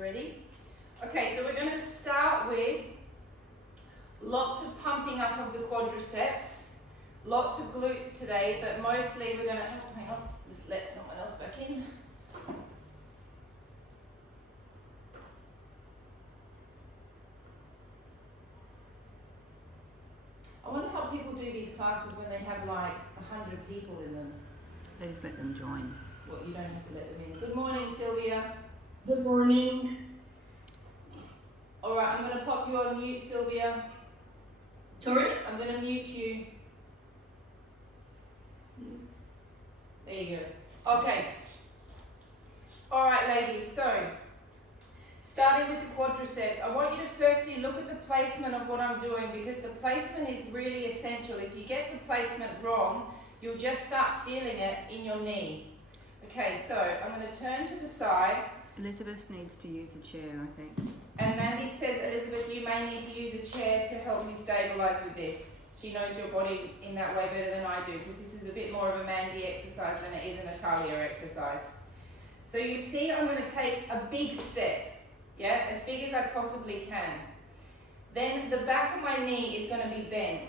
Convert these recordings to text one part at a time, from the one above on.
You ready? Okay, so we're going to start with lots of pumping up of the quadriceps, lots of glutes today, but mostly we're going to, oh, hang on, just let someone else back in. I wonder how people do these classes when they have like 100 people in them. They just let them join. Well, you don't have to let them in. Good morning, Sylvia. Good morning. All right, I'm going to pop you on mute, Sylvia. Sorry? I'm going to mute you. There you go. Okay. All right, ladies. So, starting with the quadriceps, I want you to firstly look at the placement of what I'm doing because the placement is really essential. If you get the placement wrong, you'll just start feeling it in your knee. Okay, so I'm going to turn to the side. Elizabeth needs to use a chair, I think. And Mandy says, Elizabeth, you may need to use a chair to help you stabilise with this. She knows your body in that way better than I do because this is a bit more of a Mandy exercise than it is a Natalia exercise. So you see I'm going to take a big step, yeah, as big as I possibly can. Then the back of my knee is going to be bent.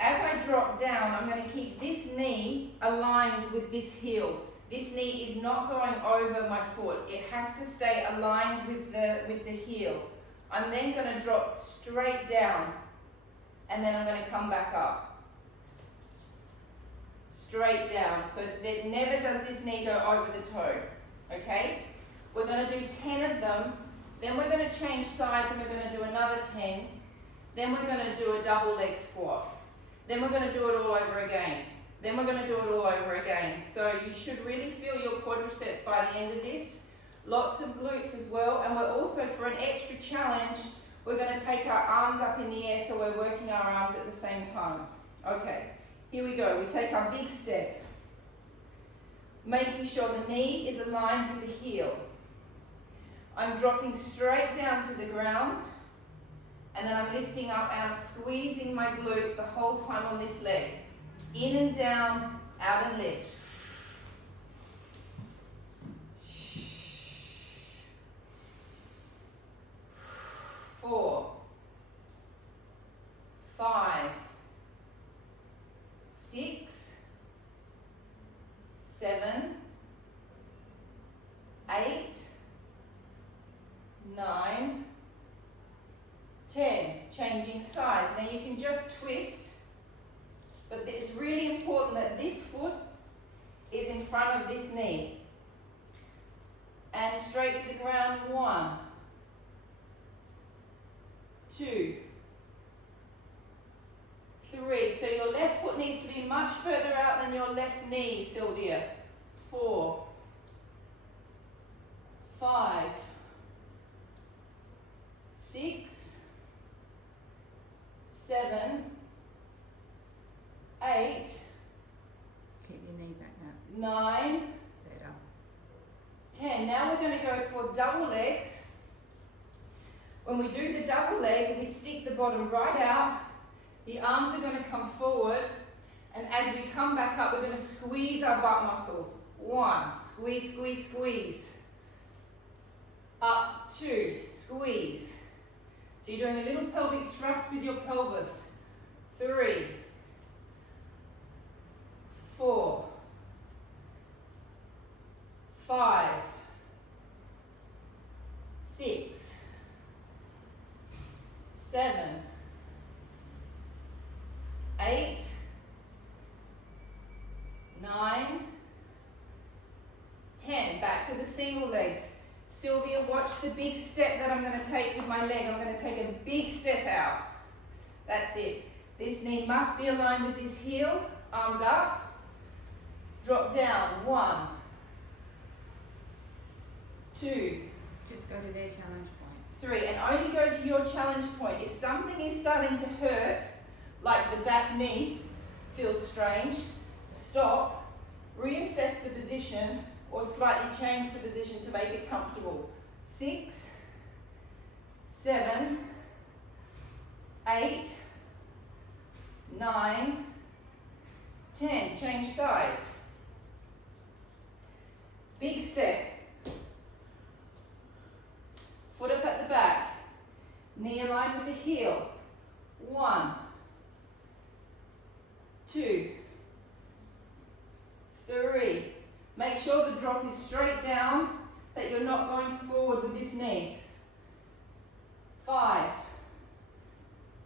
As I drop down, I'm going to keep this knee aligned with this heel. This knee is not going over my foot. It has to stay aligned with the heel. I'm then going to drop straight down and then I'm going to come back up. Straight down. So that never does this knee go over the toe. Okay? We're going to do 10 of them. Then we're going to change sides and we're going to do another 10. Then we're going to do a double leg squat. Then we're going to do it all over again. Then we're going to do it all over again. So you should really feel your quadriceps by the end of this. Lots of glutes as well. And we're also, for an extra challenge, we're going to take our arms up in the air so we're working our arms at the same time. Okay, here we go. We take our big step. Making sure the knee is aligned with the heel. I'm dropping straight down to the ground. And then I'm lifting up and I'm squeezing my glute the whole time on this leg. In and down, out and lift. 4, 5, 6, 7, 8, 9, 10. Changing sides. Now you can just twist, but it's really important that this foot is in front of this knee. And straight to the ground. 1, 2, 3. So your left foot needs to be much further out than your left knee, Sylvia. 4, 5, 6, 7, 8, Keep your knee back now. 9, Better. 10. Now we're going to go for double legs. When we do the double leg, we stick the bottom right out. The arms are going to come forward. And as we come back up, we're going to squeeze our butt muscles. 1, squeeze, squeeze, squeeze. Up, 2, squeeze. So you're doing a little pelvic thrust with your pelvis. 3, 4, 5, 6, 7, 8, 9, 10. Back to the single legs. Sylvia, watch the big step that I'm going to take with my leg. I'm going to take a big step out. That's it. This knee must be aligned with this heel. Arms up. Drop down. 1, 2. Just go to their challenge point. 3. And only go to your challenge point. If something is starting to hurt, like the back knee feels strange, stop, reassess the position, or slightly change the position to make it comfortable. 6, 7, 8, 9, 10. Change sides. Big step. Knee aligned with the heel. 1, 2, 3. Make sure the drop is straight down, that you're not going forward with this knee. 5,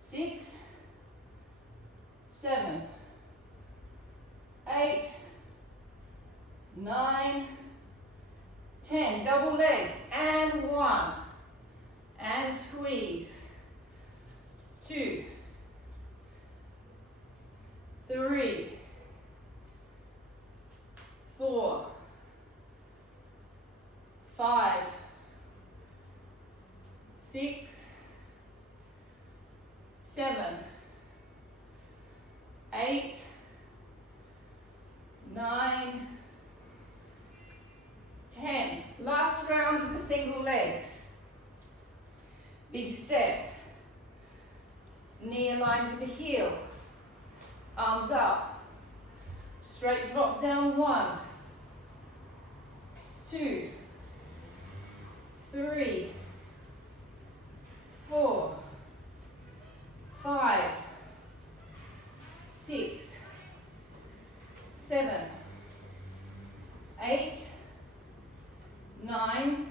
6, 7, 8, 9, 10. Double legs. And 1. And squeeze. 2, 3, 4, 5, 6, 7, 8, 9, 10. Last round of the single legs. Big step. Knee aligned with the heel. Arms up. Straight drop down. 1, 2, 3, 4, 5, 6, 7, 8, 9,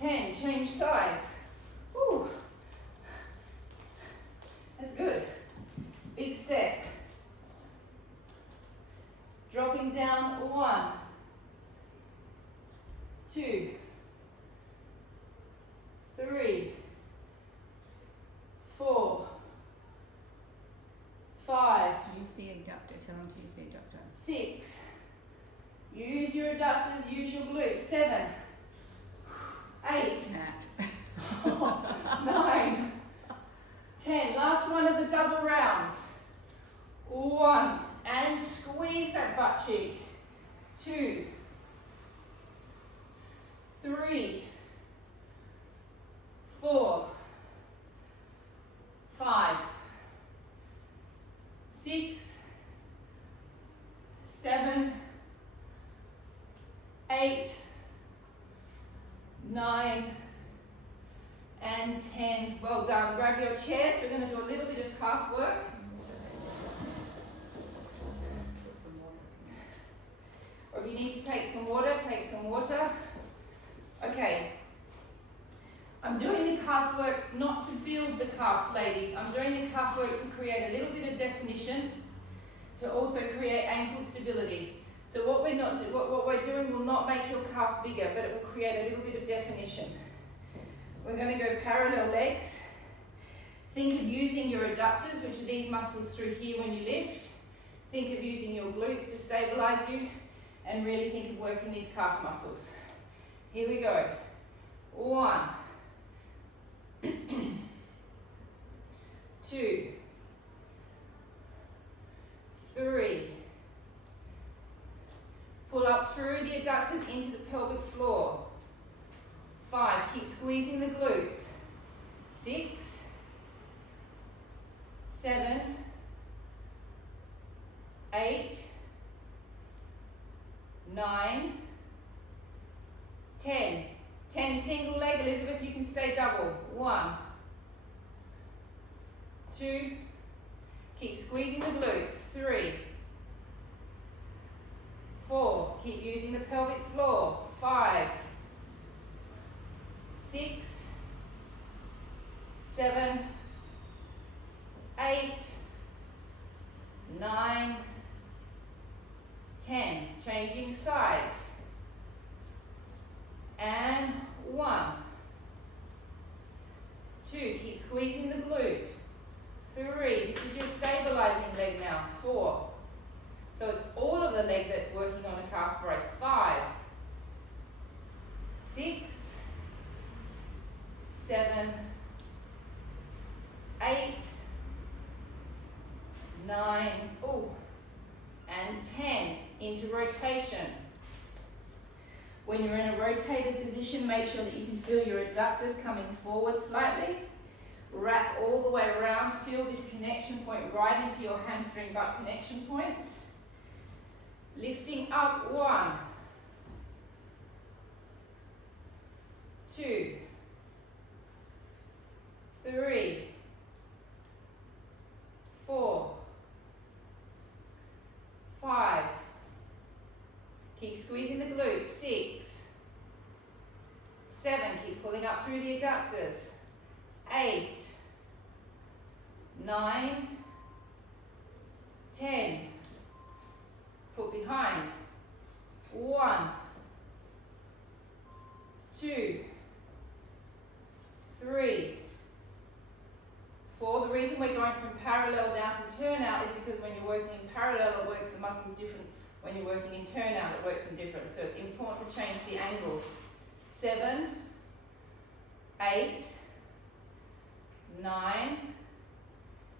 10. Change sides. Woo. That's good. Big step. Dropping down. 1, 2, 3, 4, 5. Use the adductor. Tell them to use the adductor. 6. Use your adductors, use your glutes. 7, 8, Nat. 9, 10. Last one of the double rounds. 1. And squeeze that butt cheek. 2, 3, 4, 5, 6, 7, 8, 9, and 10. Well done. Grab your chairs. We're going to do a little bit of calf work. Or if you need to take some water, take some water. Okay. I'm doing the calf work not to build the calves, ladies. I'm doing the calf work to create a little bit of definition, to also create ankle stability. So what we're doing will not make your calves bigger, but it will create a little bit of definition. We're going to go parallel legs. Think of using your adductors, which are these muscles through here when you lift. Think of using your glutes to stabilize you, and really think of working these calf muscles. Here we go. 1, 2, 3. Pull up through the adductors into the pelvic floor. 5. Keep squeezing the glutes. 6, 7, 8, 9, 10. 10 single leg. Elizabeth, you can stay double. 1, 2. Keep squeezing the glutes. 3, 4. Keep using the pelvic floor. 5, 6, 7, 8, 9, 10. Changing sides. And 1, 2. Keep squeezing the glute. 3. This is your stabilizing leg now. 4. So it's all of the leg that's working on a calf raise. 5, 6, 7, 8, 9, and 10. Into rotation. When you're in a rotated position, make sure that you can feel your adductors coming forward slightly. Wrap all the way around. Feel this connection point right into your hamstring butt connection points. Lifting up. 1, 2, pulling up through the adductors. 8, 9, 10. Foot behind. 1, 2, 3, 4. The reason we're going from parallel now to turnout is because when you're working in parallel, it works the muscles different. When you're working in turnout, it works them different. So it's important to change the angles. 7, 8, 9,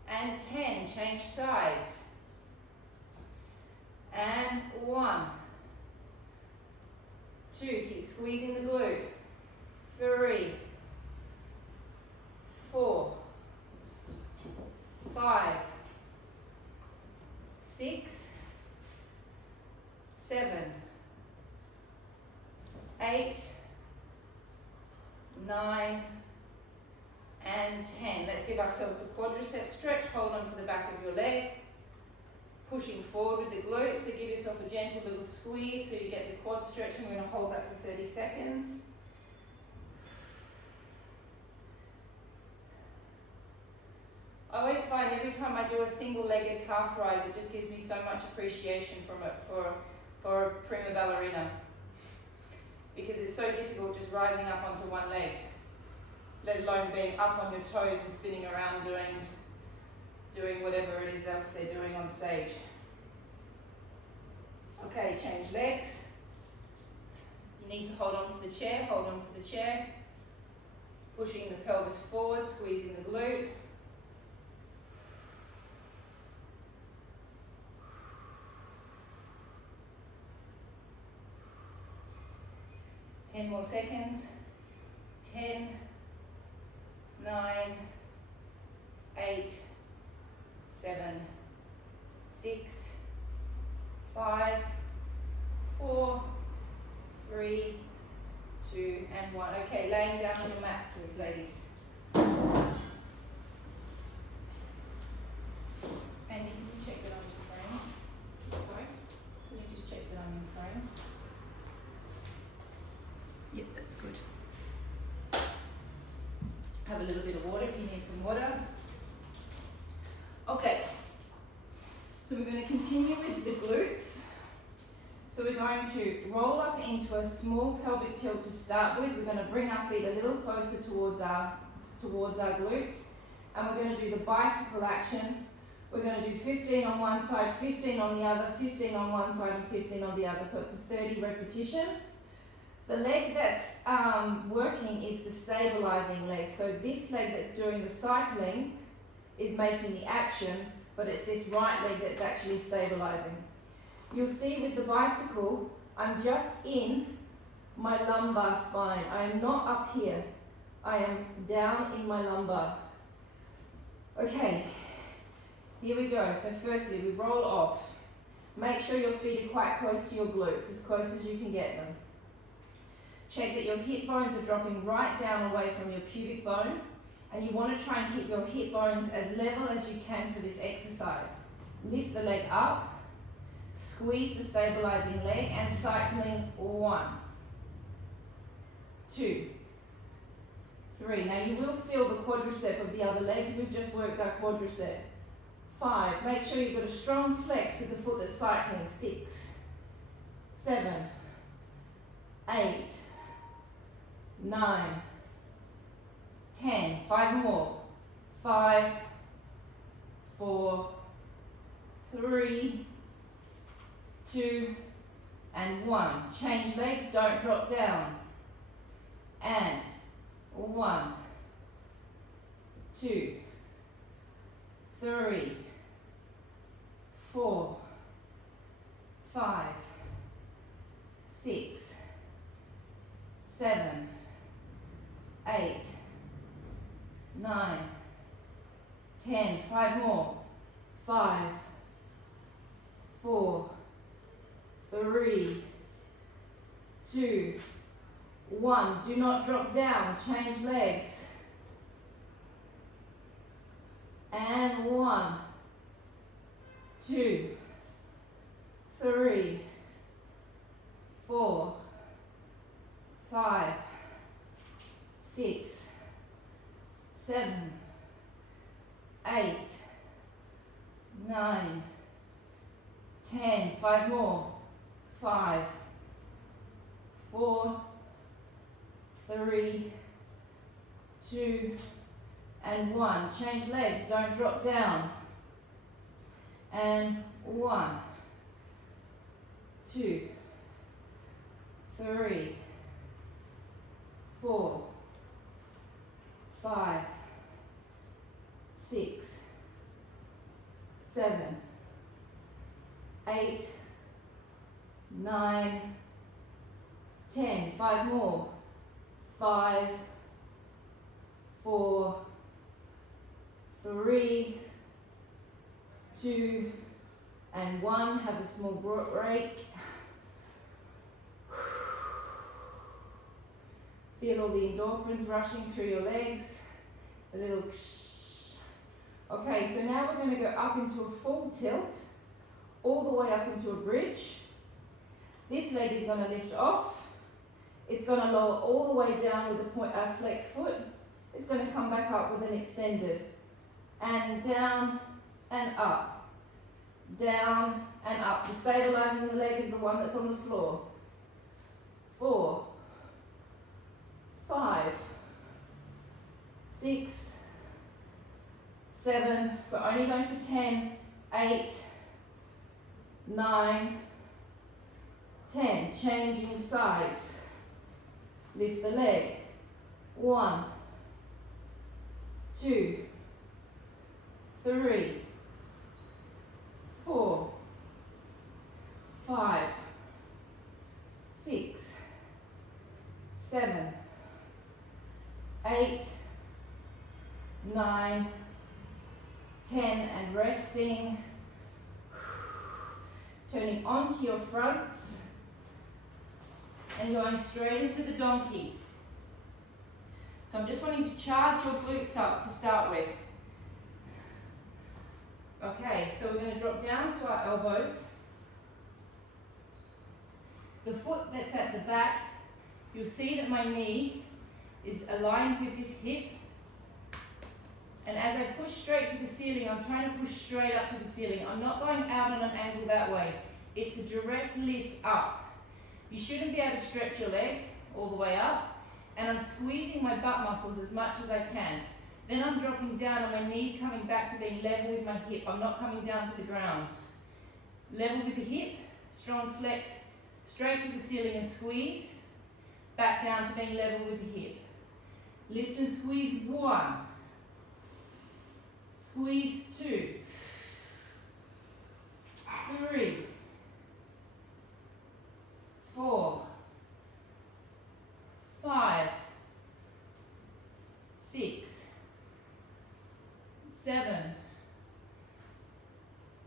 and 10. Change sides. And 1, 2. Keep squeezing the glute. 3, 4, 5, 6, 7, 8, 9, and 10. Let's give ourselves a quadricep stretch. Hold on to the back of your leg. Pushing forward with the glutes, so give yourself a gentle little squeeze so you get the quad stretch, and we're going to hold that for 30 seconds. I always find every time I do a single-legged calf rise, it just gives me so much appreciation for a prima ballerina, because it's so difficult just rising up onto one leg, let alone being up on your toes and spinning around doing whatever it is else they're doing on stage. Okay, change legs. You need to hold on to the chair, hold on to the chair. Pushing the pelvis forward, squeezing the glute. Ten more seconds. 10, 9, 8, 7, 6, 5, 4, 3, 2, and 1. Okay, laying down on your mats, please, ladies. Andy, can you check that I'm in frame? Sorry? Can you just check that I'm in frame? Yep, that's good. Have a little bit of water if you need some water. Okay, so we're going to continue with the glutes. So we're going to roll up into a small pelvic tilt to start with. We're going to bring our feet a little closer towards our glutes, and we're going to do the bicycle action. We're going to do 15 on one side, 15 on the other, 15 on one side and 15 on the other. So it's a 30 repetition. The leg that's working is the stabilizing leg. So this leg that's doing the cycling is making the action, but it's this right leg that's actually stabilizing. You'll see with the bicycle, I'm just in my lumbar spine. I am not up here. I am down in my lumbar. Okay, here we go. So firstly, we roll off. Make sure your feet are quite close to your glutes, as close as you can get them. Check that your hip bones are dropping right down away from your pubic bone, and you want to try and keep your hip bones as level as you can for this exercise. Lift the leg up, squeeze the stabilizing leg, and cycling 1, 2, 3. Now you will feel the quadricep of the other leg because we've just worked our quadricep. 5. Make sure you've got a strong flex with the foot that's cycling. 6, 7, 8, 9, 10. 5 more. 5, 4, 3, 2, and 1. Change legs, don't drop down. And 1, 2, 3, 4, 5, 6, 7, 8, 9, 10. 5 more. 5, 4, 3, 2, 1. Do not drop down. Change legs. And 1, 2, 3, 4, 5, 6, 7, 8, 9, 10. 5 more. 5, 4, 3, 2, and 1. Change legs, don't drop down. And 1, 2, 3, 4, 5, 6, 7, 8, 9, 10. 5 more. 5, 4, 3, 2, and 1. Have a small break. Feel all the endorphins rushing through your legs. A little okay, so now we're going to go up into a full tilt, all the way up into a bridge. This leg is going to lift off. It's going to lower all the way down with a flex foot. It's going to come back up with an extended. And down and up. Down and up. The stabilizing the leg is the one that's on the floor. 4, 5, 6, 7, we're only going for 10, 8, 9, 10. Changing sides. Lift the leg. 1, 2, 3, 4, 5, 6, 7, 8, 9, 10, and resting. Turning onto your fronts and going straight into the donkey. So I'm just wanting to charge your glutes up to start with. Okay, so we're going to drop down to our elbows. The foot that's at the back, you'll see that my knee is aligned with this hip. And as I push straight to the ceiling, I'm trying to push straight up to the ceiling. I'm not going out on an angle that way. It's a direct lift up. You shouldn't be able to stretch your leg all the way up. And I'm squeezing my butt muscles as much as I can. Then I'm dropping down and my knees coming back to being level with my hip. I'm not coming down to the ground. Level with the hip, strong flex, straight to the ceiling and squeeze. Back down to being level with the hip. Lift and squeeze 1. Squeeze 2. 3. 4. 5. 6. 7.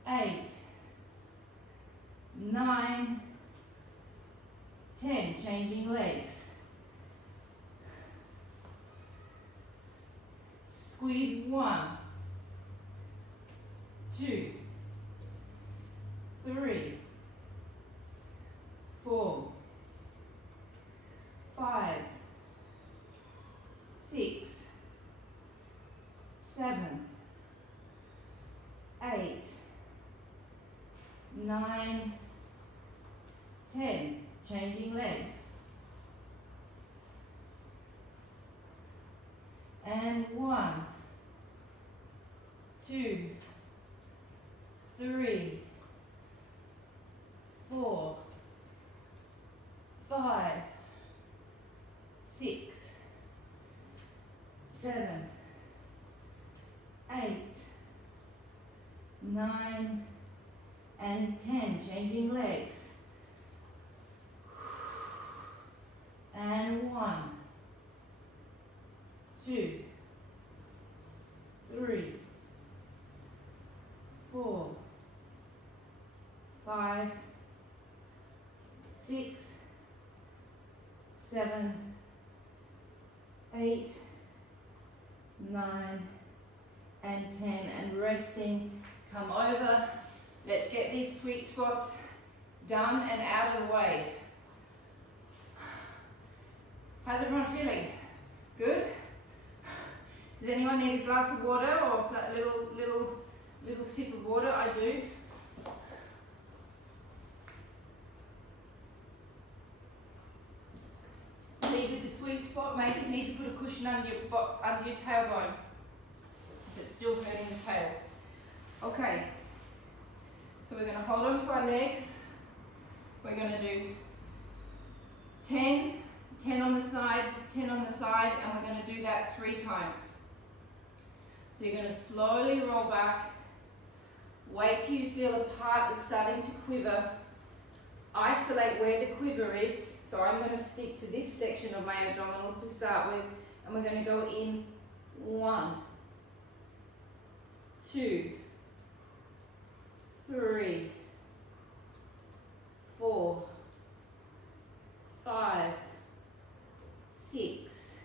8. 9. 10. Changing legs. Squeeze 1. 2, 3, 4, 5, 6, 7, 8, 9, 10. Changing legs. And 1, 2, 3, 4, 5, 6, 7, 8, 9, and 10. Changing legs. And 1, 2, 3, 4, 5, 6, 7, 8, 9, and 10. And resting. Come over. Let's get these sweet spots done and out of the way. How's everyone feeling? Good. Does anyone need a glass of water or a little sip of water? I do. Leave with the sweet spot. Maybe you need to put a cushion under your tailbone if it's still hurting the tail. Okay. So we're going to hold on to our legs. We're going to do 10, 10 on the side, 10 on the side, and we're going to do that 3 times. So you're going to slowly roll back. Wait till you feel a part that's starting to quiver. Isolate where the quiver is. So I'm going to stick to this section of my abdominals to start with, and we're going to go in 1, 2, 3, 4, 5, 6,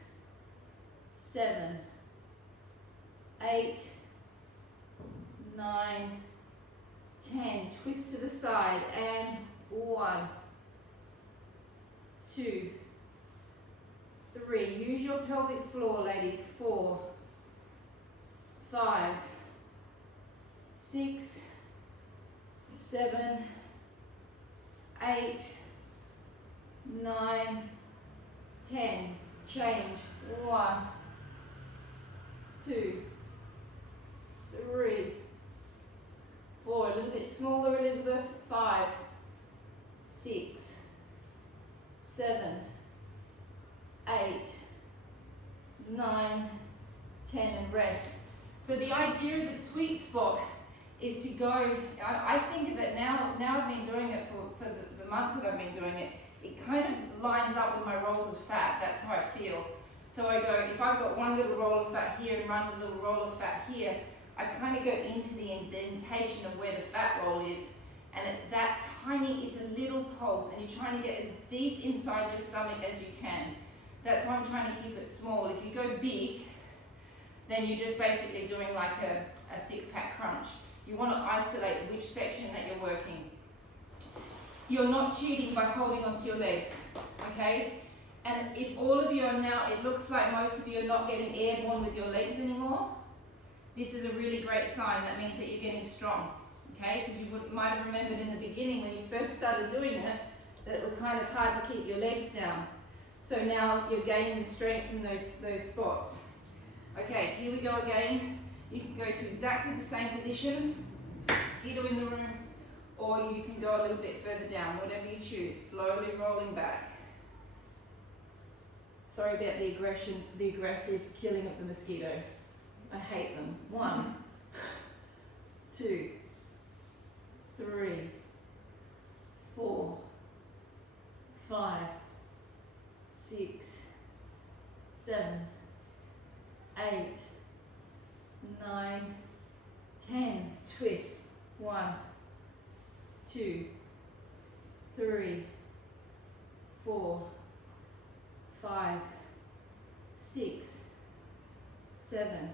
7, 8, 9, 10. Twist to the side and 1, 2, 3. Use your pelvic floor, ladies. 4, 5, 6, 7, 8, 9, 10. Change. 1, 2, 3, 4. A little bit smaller, Elizabeth. 5, 6, 7, 8, 9, 10, and rest. So the idea of the sweet spot is to go, I think of it now I've been doing it for the months that I've been doing it, it kind of lines up with my rolls of fat. That's how I feel. So I go, if I've got one little roll of fat here and one little roll of fat here, I kind of go into the indentation of where the fat roll is. And it's that tiny, it's a little pulse, and you're trying to get as deep inside your stomach as you can. That's why I'm trying to keep it small. If you go big, then you're just basically doing like a 6-pack crunch. You want to isolate which section that you're working. You're not cheating by holding onto your legs, okay? And if all of you are now, it looks like most of you are not getting airborne with your legs anymore, this is a really great sign. That means that you're getting strong. Okay, because you might have remembered in the beginning when you first started doing it that it was kind of hard to keep your legs down. So now you're gaining the strength in those spots. Okay, here we go again. You can go to exactly the same position, mosquito in the room, or you can go a little bit further down, whatever you choose. Slowly rolling back. Sorry about the aggressive killing of the mosquito. I hate them. 1, 2, 3, 4, 5, 6, 7, 8, 9, 10. Twist. 1, 2, 3, 4, 5, 6, 7,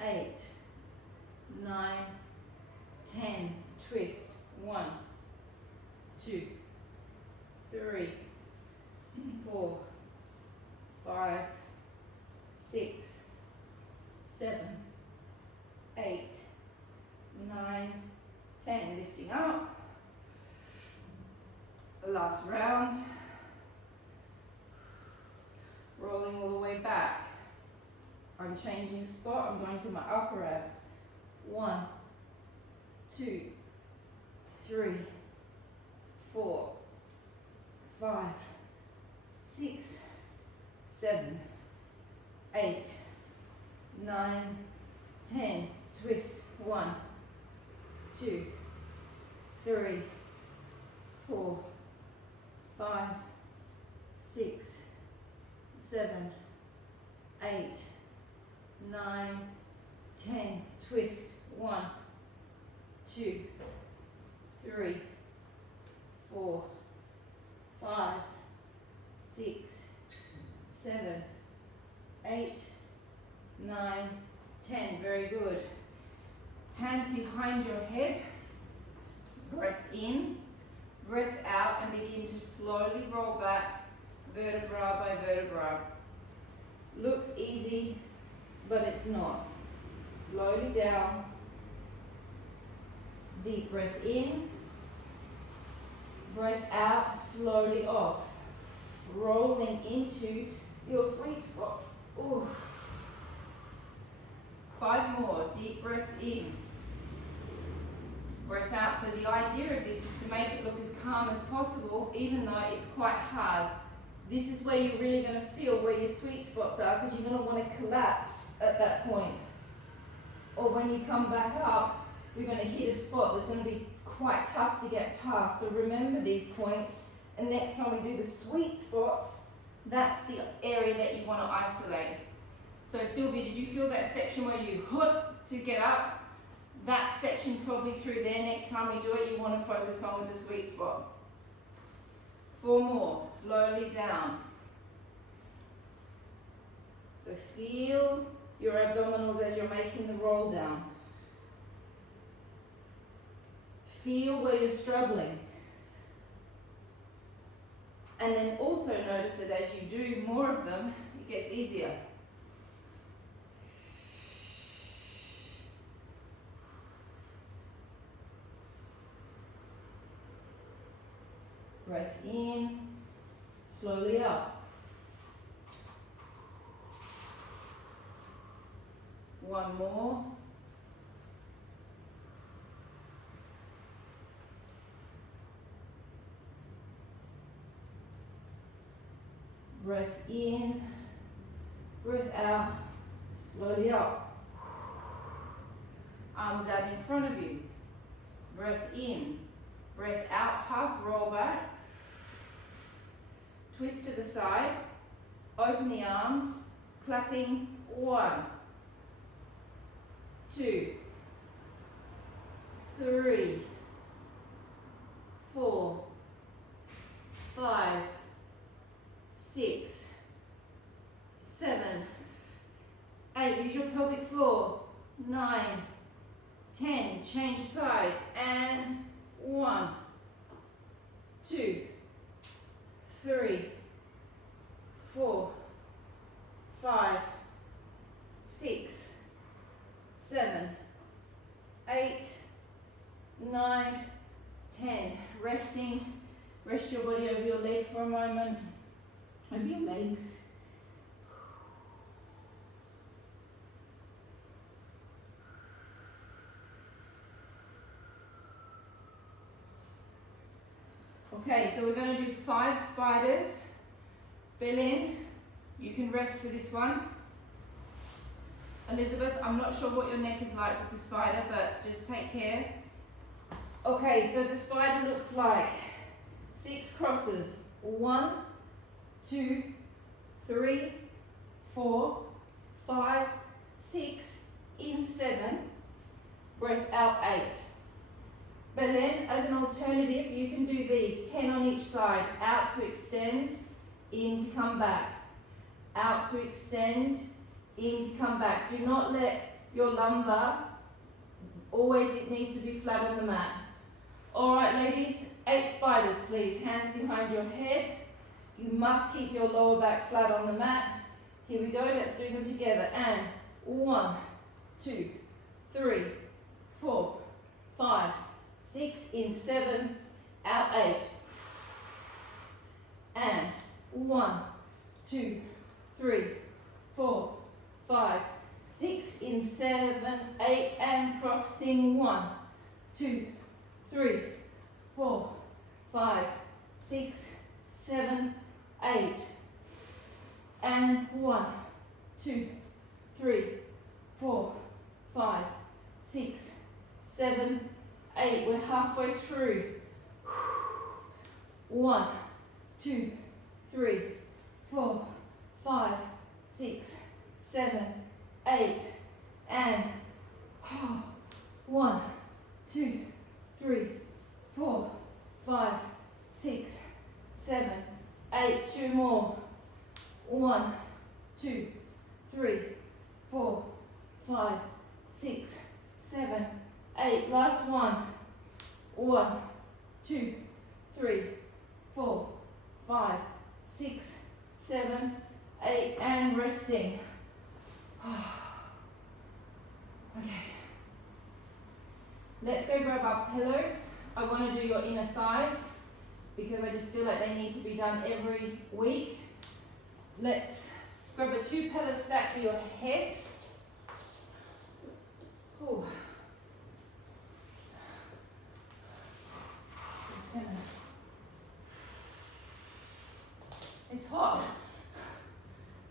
8, 9, 10. Twist. 1, 2, 3, 4, 5, 6, 7, 8, 9, 10. Lifting up. Last round. Rolling all the way back. I'm changing spot. I'm going to my upper abs. 1, 2, 3, 4, 5, 6, 7, 8, 9, 10. Twist. 1, 2, 3, 4, 5, 6, 7, 8, 9, 10. Twist. 1, 2, 3, 4, 5, 6, 7, 8, 9, 10. Very good. Hands behind your head. Breath in, breath out, and begin to slowly roll back vertebra by vertebra. Looks easy, but it's not. Slowly down. Deep breath in. Breath out, slowly off. Rolling into your sweet spot. Ooh. 5 more. Deep breath in. Breath out. So the idea of this is to make it look as calm as possible, even though it's quite hard. This is where you're really going to feel where your sweet spots are, because you're going to want to collapse at that point. Or when you come back up, you're going to hit a spot that's going to be quite tough to get past. So remember these points, and next time we do the sweet spots, that's the area that you want to isolate. So Sylvia, did you feel that section where you hook to get up? That section probably through there. Next time we do it, you want to focus on with the sweet spot. 4 more, slowly down. So feel your abdominals as you're making the roll down. Feel where you're struggling. And then also notice that as you do more of them, it gets easier. Breath in, slowly up. 1 more. Breath in, breath out, slowly up. Arms out in front of you. Breath in, breath out, half roll back. Twist to the side, open the arms, clapping. 1, 2, 3, 4, 5, 6, 7, 8, use your pelvic floor. 9, 10, change sides, and 1, 2, 3, 4, 5, 6, 7, 8, 9, 10. Resting. Rest your body over your leg for a moment. Over your legs. Okay, so we're going to do 5 spiders. Belly in. You can rest for this one. Elizabeth, I'm not sure what your neck is like with the spider, but just take care. Okay, so the spider looks like 6 crosses. 1, 2, 3, 4, 5, 6, in 7. Breath out 8. But then, as an alternative, you can do these 10 on each side. Out to extend, in to come back. Out to extend, in to come back. Do not let your lumbar, always it needs to be flat on the mat. Alright ladies, 8 spiders please. Hands behind your head. You must keep your lower back flat on the mat. Here we go, let's do them together. And 1, 2, 3, 4, 5, 6, in 7, out 8. And 1, 2, 3, 4, 5, 6, in 7, 8, and crossing. 1, 2, 3, 4, 5, 6, 7, 8. And 1, 2, 3, 4, 5, 6, 7, 8. We're halfway through. 1, 2, 3, 4, 5, 6, 7, 8. And 1, 2, 3, 4, 5, 6, 7, 8. 2 more. 1, 2, 3, 4, 5, 6, 7, 8. Last one. 1, 2, 3, 4, 5, 6, 7, 8, and resting. Okay. Let's go grab our pillows. I want to do your inner thighs because I just feel like they need to be done every week. Let's grab a 2 pillow stack for your heads. Ooh. Just gonna. It's hot.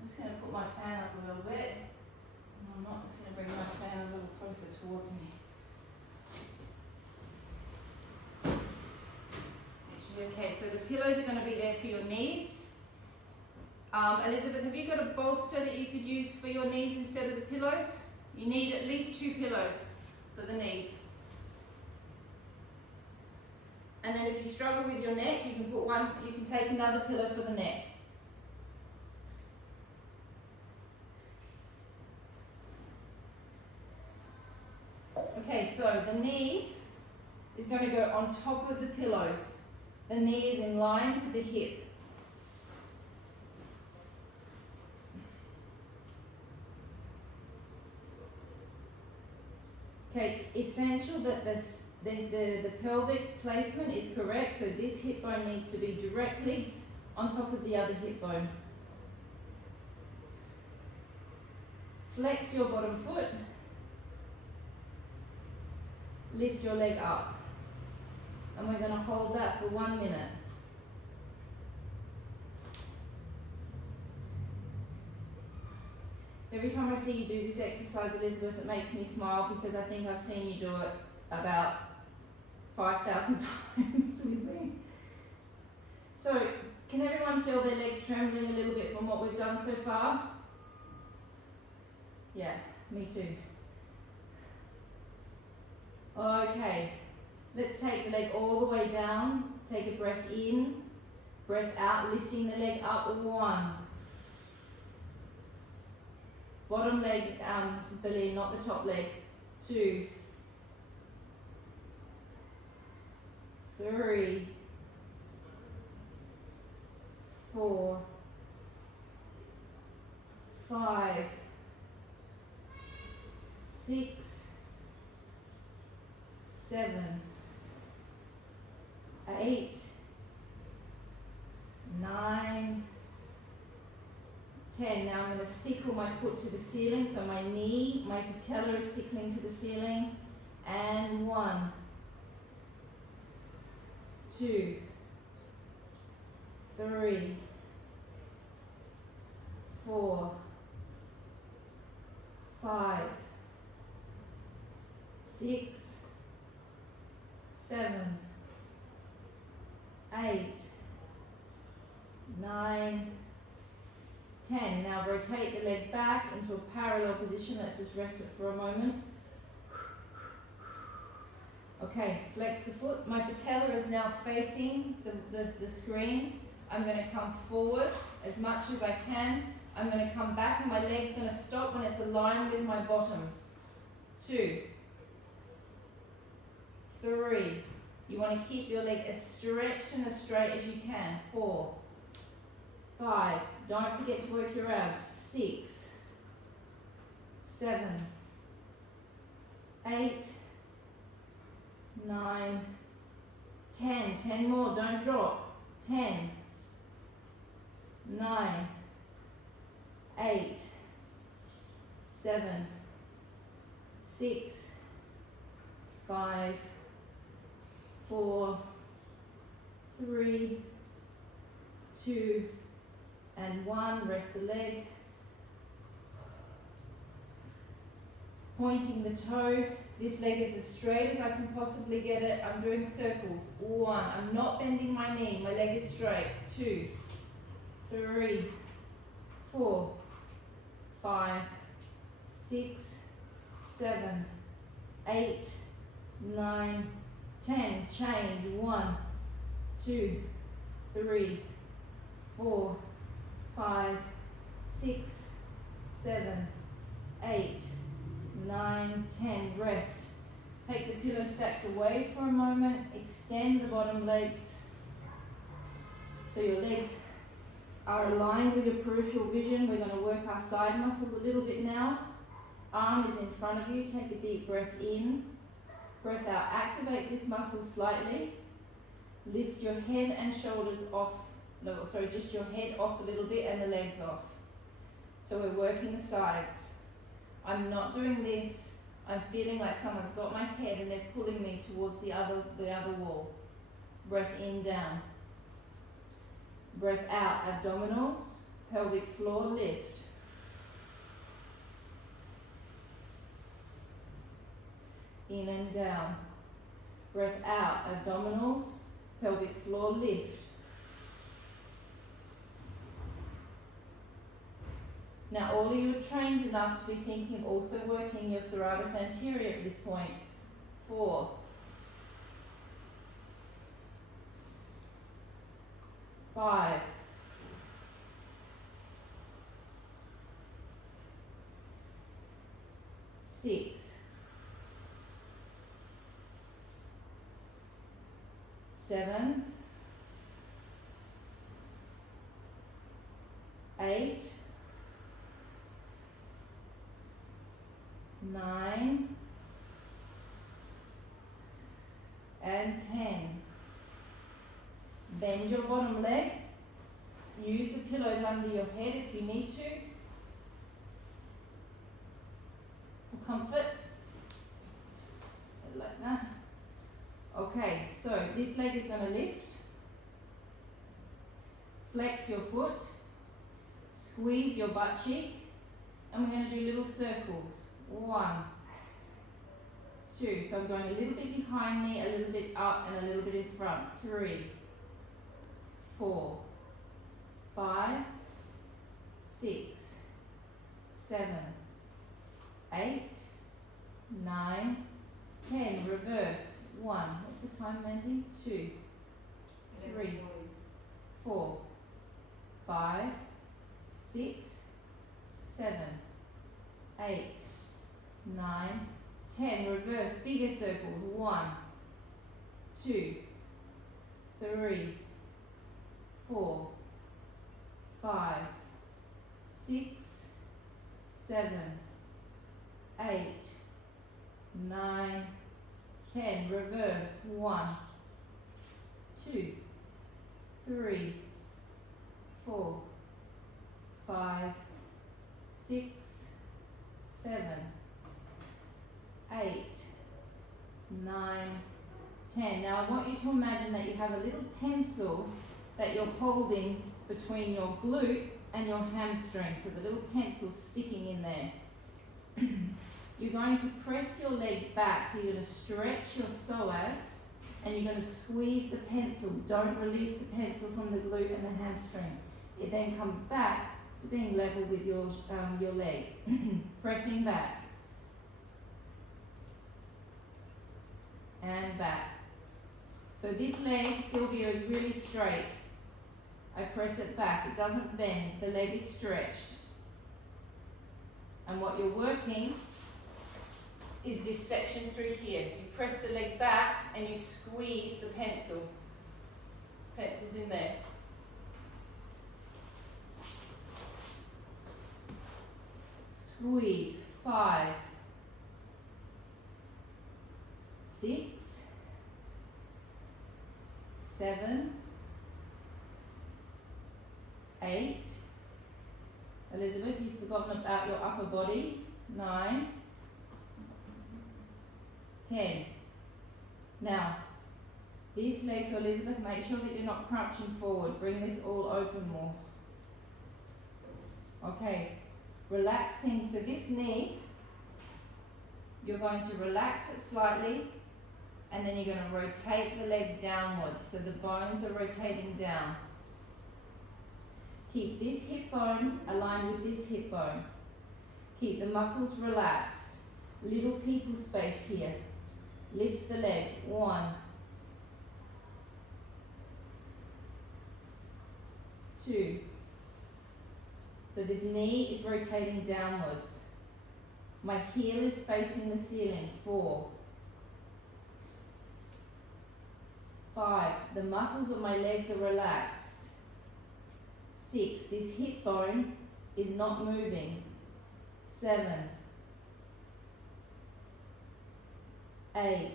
I'm just gonna put my fan up a little bit. No, I'm not. Just gonna bring my fan a little closer towards me. Okay, so the pillows are going to be there for your knees. Elizabeth, have you got a bolster that you could use for your knees instead of the pillows? You need at least 2 pillows for the knees. And then if you struggle with your neck, you can put one, you can take another pillow for the neck. Okay, so the knee is going to go on top of the pillows. The knee is in line with the hip. Okay, essential that the pelvic placement is correct, so this hip bone needs to be directly on top of the other hip bone. Flex your bottom foot. Lift your leg up. And we're going to hold that for 1 minute. Every time I see you do this exercise, Elizabeth, it makes me smile because I think I've seen you do it about 5,000 times with me. So, can everyone feel their legs trembling a little bit from what we've done so far? Yeah, me too. Okay. Let's take the leg all the way down. Take a breath in, breath out, lifting the leg up. 1. Bottom leg, Berlin, not the top leg. 2. 3. 4. 5. 6. 7. 8, 9, 10. Now I'm going to sickle my foot to the ceiling, so my knee, my patella is sickling to the ceiling. And 1, 2, 3, 4, 5, 6, 7, 8, 9, 10. Now rotate the leg back into a parallel position. Let's just rest it for a moment. Okay, flex the foot. My patella is now facing the screen. I'm going to come forward as much as I can. I'm going to come back and my leg's going to stop when it's aligned with my bottom. 2, 3. You want to keep your leg as stretched and as straight as you can. 4, 5. Don't forget to work your abs. 6, 7, 8, 9, 10. 10 more. Don't drop. 10, 9, 8, 7, 6, 5, 4, 3, 2, and 1. Rest the leg. Pointing the toe. This leg is as straight as I can possibly get it. I'm doing circles. 1. I'm not bending my knee. My leg is straight. 2, 3, 4, 5, 6, 7, 8, 9, 10. Change. 1, 2, 3, 4, 5, 6, 7, 8, 9, 10. Rest. Take the pillow stacks away for a moment. Extend the bottom legs. So your legs are aligned with your peripheral vision, we're going to work our side muscles a little bit now. Arm is in front of you. Take a deep breath in, breath out. Activate this muscle slightly. Lift your head and shoulders off. No, sorry, just your head off a little bit and the legs off. So we're working the sides. I'm not doing this. I'm feeling like someone's got my head and they're pulling me towards the other wall. Breath in, down. Breath out, abdominals, pelvic floor, lift. In and down. Breath out, abdominals, pelvic floor, lift. Now all of you are trained enough to be thinking of also working your serratus anterior at this point. 4. 5. 6. 7. 8. 9. And 10. Bend your bottom leg. Use the pillows under your head if you need to. For comfort. Like that. Okay, so this leg is going to lift. Flex your foot. Squeeze your butt cheek. And we're going to do little circles. 1, 2. So I'm going a little bit behind me, a little bit up, and a little bit in front. 3, 4, 5, 6, 7, 8, 9, 10. Reverse. 1. What's the time, Mandy? 2, 3, 4, 5, 6, 7, 8, 9, 10. Reverse. Bigger circles. 1, 2, 3, 4, 5, 6, 7, 8, 9, 10. Reverse. 1, 2, 3, 4, 5, 6, 7, 8, 9, 10. Now I want you to imagine that you have a little pencil that you're holding between your glute and your hamstring. So the little pencil's sticking in there. You're going to press your leg back, so you're going to stretch your psoas and you're going to squeeze the pencil. Don't release the pencil from the glute and the hamstring. It then comes back to being level with your leg. Pressing back. And back. So this leg, Sylvia, is really straight. I press it back. It doesn't bend. The leg is stretched. And what you're working is this section through here. You press the leg back and you squeeze the pencil. Pencil's in there. Squeeze. 5, 6, 7, 8. Elizabeth, you've forgotten about your upper body. 9, 10. Now, this leg, so Elizabeth, make sure that you're not crunching forward. Bring this all open more. Okay, relaxing. So this knee, you're going to relax it slightly, and then you're going to rotate the leg downwards. So the bones are rotating down. Keep this hip bone aligned with this hip bone. Keep the muscles relaxed. Little people space here. Lift the leg. 1, 2. So this knee is rotating downwards. My heel is facing the ceiling. 4, 5. The muscles of my legs are relaxed. 6. This hip bone is not moving. 7, 8,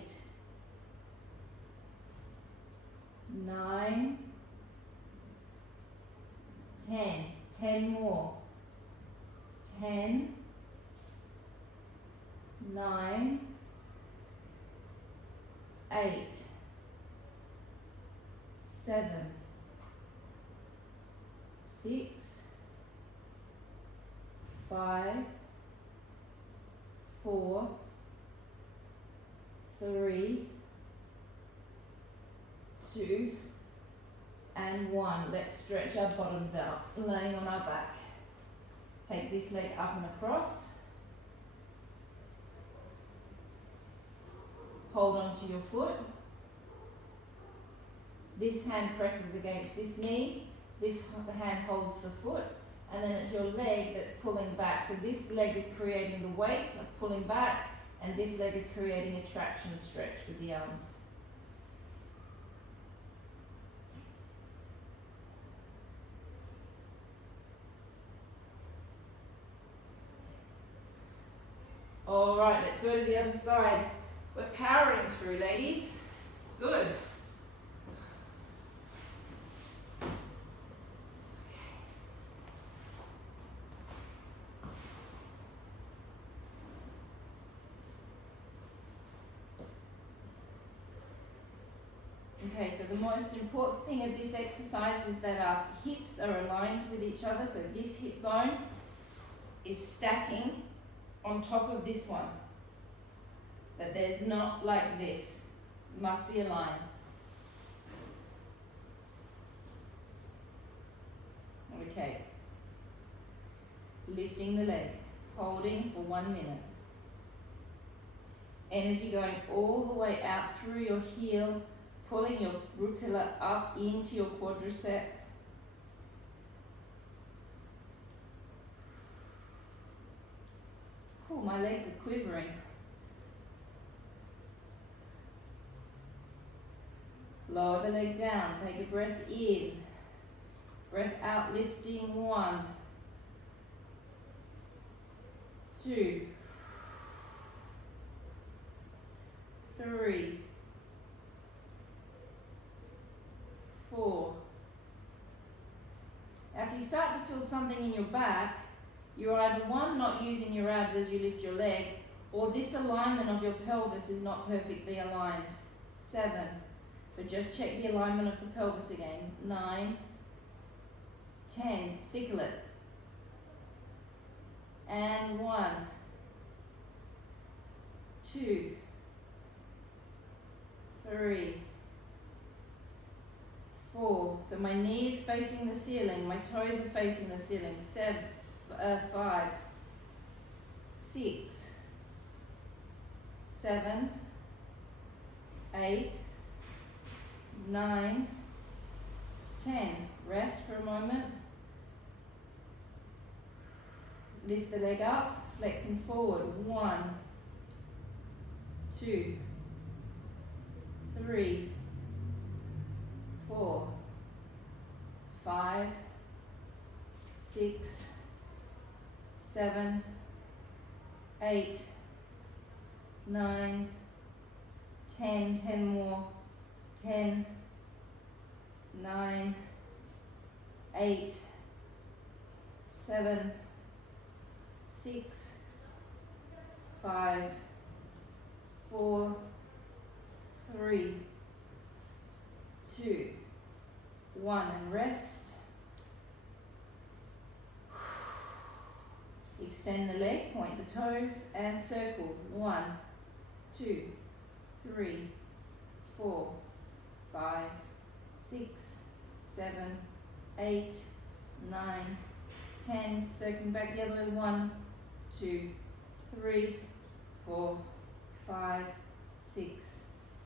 9, 10. 10 more. 10, 9, 8, 7, 6, 5, 4, 3, 2, and 1. Let's stretch our bottoms out, laying on our back. Take this leg up and across. Hold on to your foot. This hand presses against this knee. This hand holds the foot. And then it's your leg that's pulling back. So this leg is creating the weight of pulling back, and this leg is creating a traction stretch with the arms. All right, let's go to the other side. We're powering through, ladies. Good. Okay, so the most important thing of this exercise is that our hips are aligned with each other. So this hip bone is stacking on top of this one. That there's not like this. It must be aligned. Okay. Lifting the leg, holding for 1 minute. Energy going all the way out through your heel, pulling your rotella up into your quadricep. Cool, my legs are quivering. Lower the leg down, take a breath in. Breath out, lifting. 1, 2, 3, 4. Now if you start to feel something in your back, you're either one, not using your abs as you lift your leg, or this alignment of your pelvis is not perfectly aligned. 7. So just check the alignment of the pelvis again. 9, 10, sickle it. And 1, 2, 3, 4. So my knee is facing the ceiling, my toes are facing the ceiling. 5, 6, 7, 8, 9, 10. Rest for a moment. Lift the leg up, flexing forward. 1, 2, 3, 4, 5, 6, 7, 8, 9, 10. 10 more. 10, 9, 8, 7, 6, 5, 4, 3, 2, 1, and rest. Extend the leg, point the toes, and circles. 1, 2, 3, 4, 5, 6, 7, 8, 9, 10. Circling back the other way. 1, 2, 3, 4, 5, 6,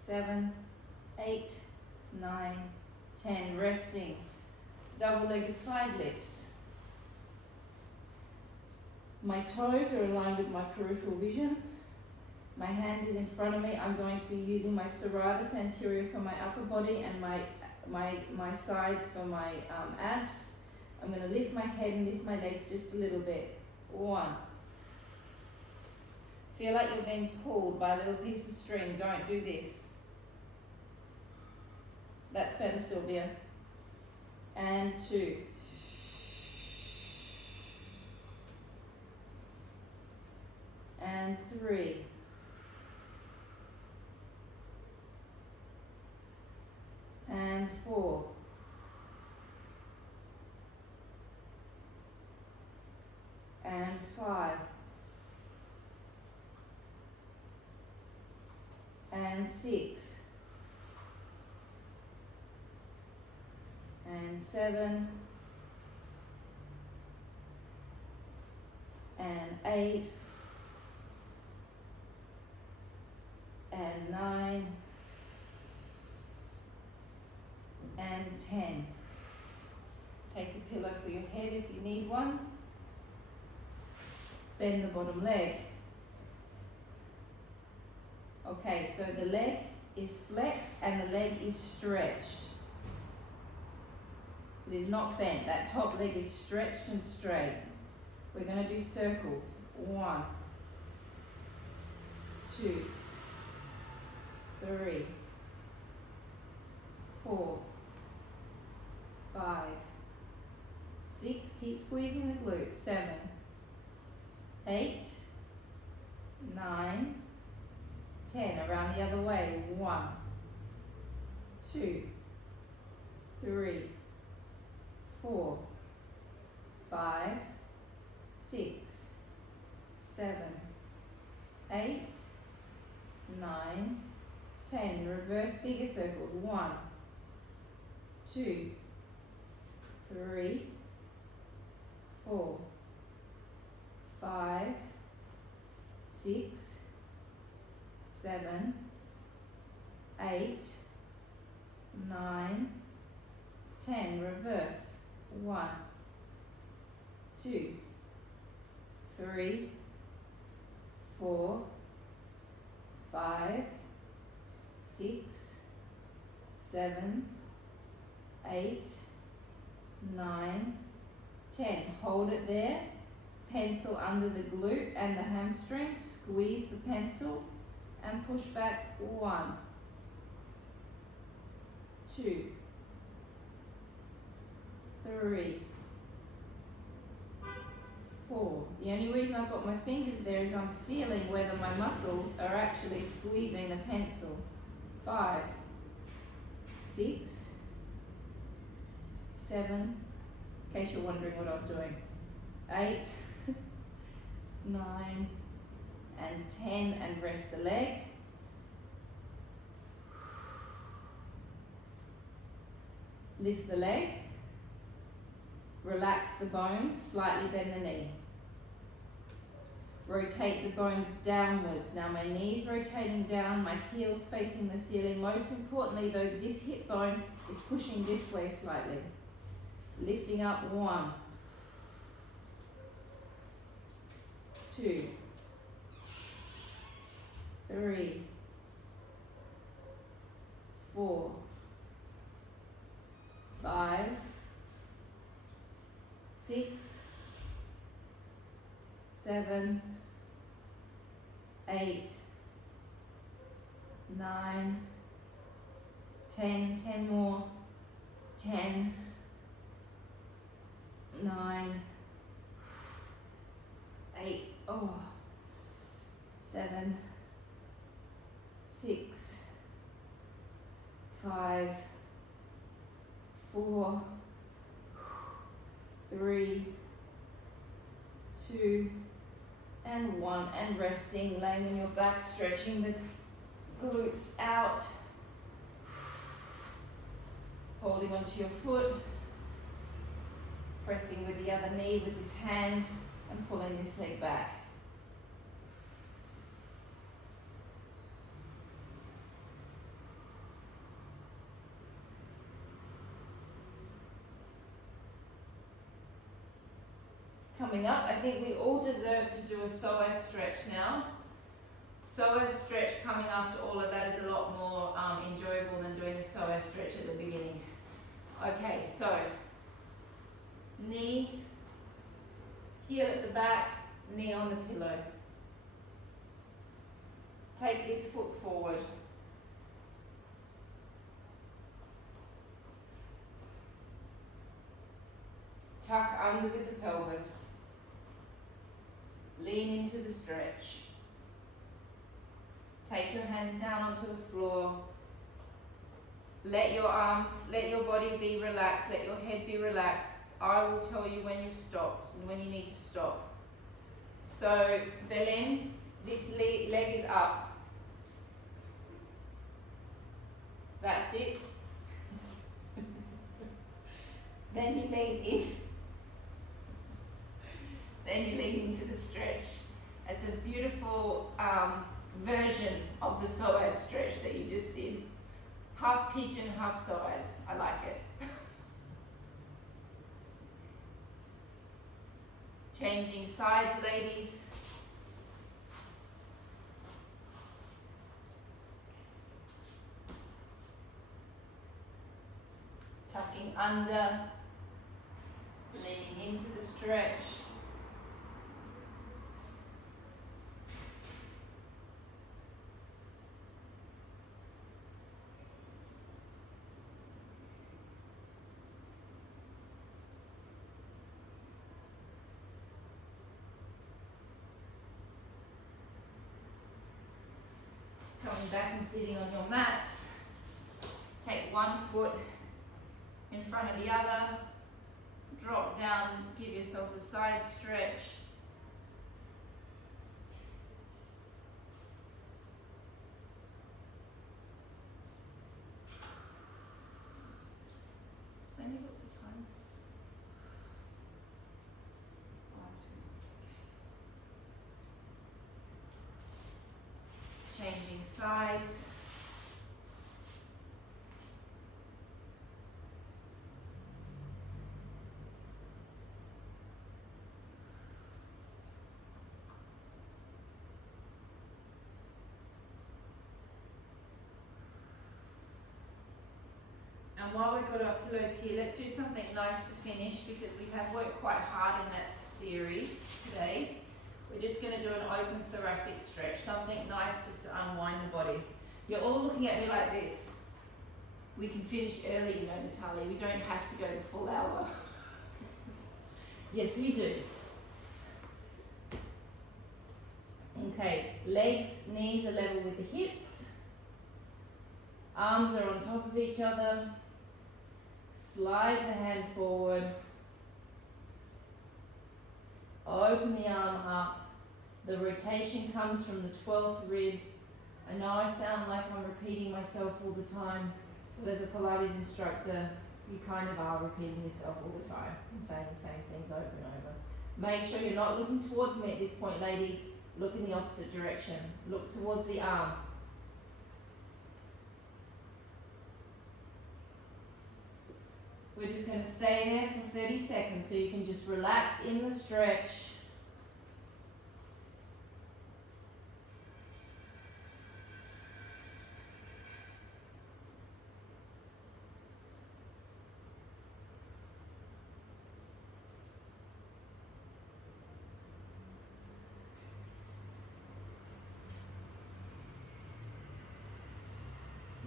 7, 8, 9, 10. Resting. Double-legged side lifts. My toes are aligned with my peripheral vision. My hand is in front of me. I'm going to be using my serratus anterior for my upper body and my sides for my abs. I'm going to lift my head and lift my legs just a little bit. 1. Feel like you're being pulled by a little piece of string. Don't do this. That's better, Sylvia. And 2. And 3. And 4. And 5. And 6. And 7. And 8. And 9. And 10. Take a pillow for your head if you need one. Bend the bottom leg. Okay, so the leg is flexed and the leg is stretched. It is not bent. That top leg is stretched and straight. We're going to do circles. 1, 2, 3, 4, 5, 6. Keep squeezing the glutes. 7, 8, 9, 10. Around the other way. 1, 2, 3, 4, 5, 6, 7, 8, 9, 10. Reverse bigger circles. 1, 2, 3, 4, 5, 6, 7, 8, 9, 10. Reverse. 1, 2, 3, 4, 5, 6, 7, 8, 9, 10. Hold it there. Pencil under the glute and the hamstring. Squeeze the pencil and push back. 1, 2, 3, 4. The only reason I've got my fingers there is I'm feeling whether my muscles are actually squeezing the pencil. 5, 6, 7, in case you're wondering what I was doing. 8, 9, and 10, and rest the leg. Lift the leg. Relax the bones, slightly bend the knee. Rotate the bones downwards. Now my knees rotating down, my heels facing the ceiling. Most importantly though, this hip bone is pushing this way slightly. Lifting up. 1, 2, 3, 4, 5, 6, 7, 8, 9, 10, 10 more, 10, 9, 8, 7, 6, 5, 4, 3, 2, and 1, and resting, laying on your back, stretching the glutes out, holding onto your foot, pressing with the other knee with this hand, and pulling this leg back. Coming up, I think we all deserve to do a psoas stretch now. Psoas stretch coming after all of that is a lot more enjoyable than doing the psoas stretch at the beginning. Okay, so knee, heel at the back, knee on the pillow. Take this foot forward. Tuck under with the pelvis. Lean into the stretch. Take your hands down onto the floor. Let your arms, let your body be relaxed, let your head be relaxed. I will tell you when you've stopped and when you need to stop. So, Belen, this leg is up. That's it. Then you lean in. Then you lean into the stretch. It's a beautiful version of the psoas stretch that you just did. Half pigeon, half psoas. I like it. Changing sides, ladies. Tucking under, leaning into the stretch. Coming back and sitting on your mats. Take one foot in front of the other. Drop down, give yourself a side stretch. Maybe what's the time? Changing sides. And while we've got our pillows here, let's do something nice to finish because we have worked quite hard in that series today. We're just going to do an open thoracic stretch, something nice just to unwind the body. You're all looking at me like this. We can finish early, you know, Natalia. We don't have to go the full hour. Yes, we do. Okay, legs, knees are level with the hips. Arms are on top of each other. Slide the hand forward. Open the arm up. The rotation comes from the 12th rib. I know I sound like I'm repeating myself all the time, but as a Pilates instructor, you kind of are repeating yourself all the time and saying the same things over and over. Make sure you're not looking towards me at this point, ladies. Look in the opposite direction. Look towards the arm. We're just going to stay there for 30 seconds so you can just relax in the stretch.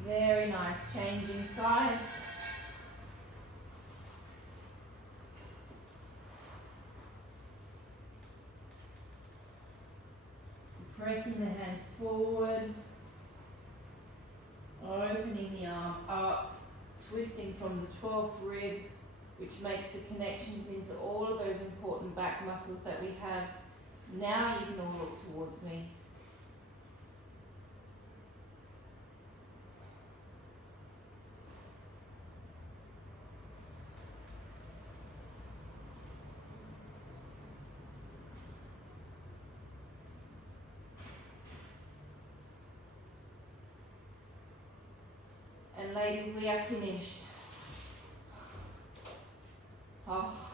Very nice. Changing sides. Pressing the hand forward, opening the arm up, twisting from the 12th rib, which makes the connections into all of those important back muscles that we have. Now you can all look towards me. And ladies, we are finished. Oh.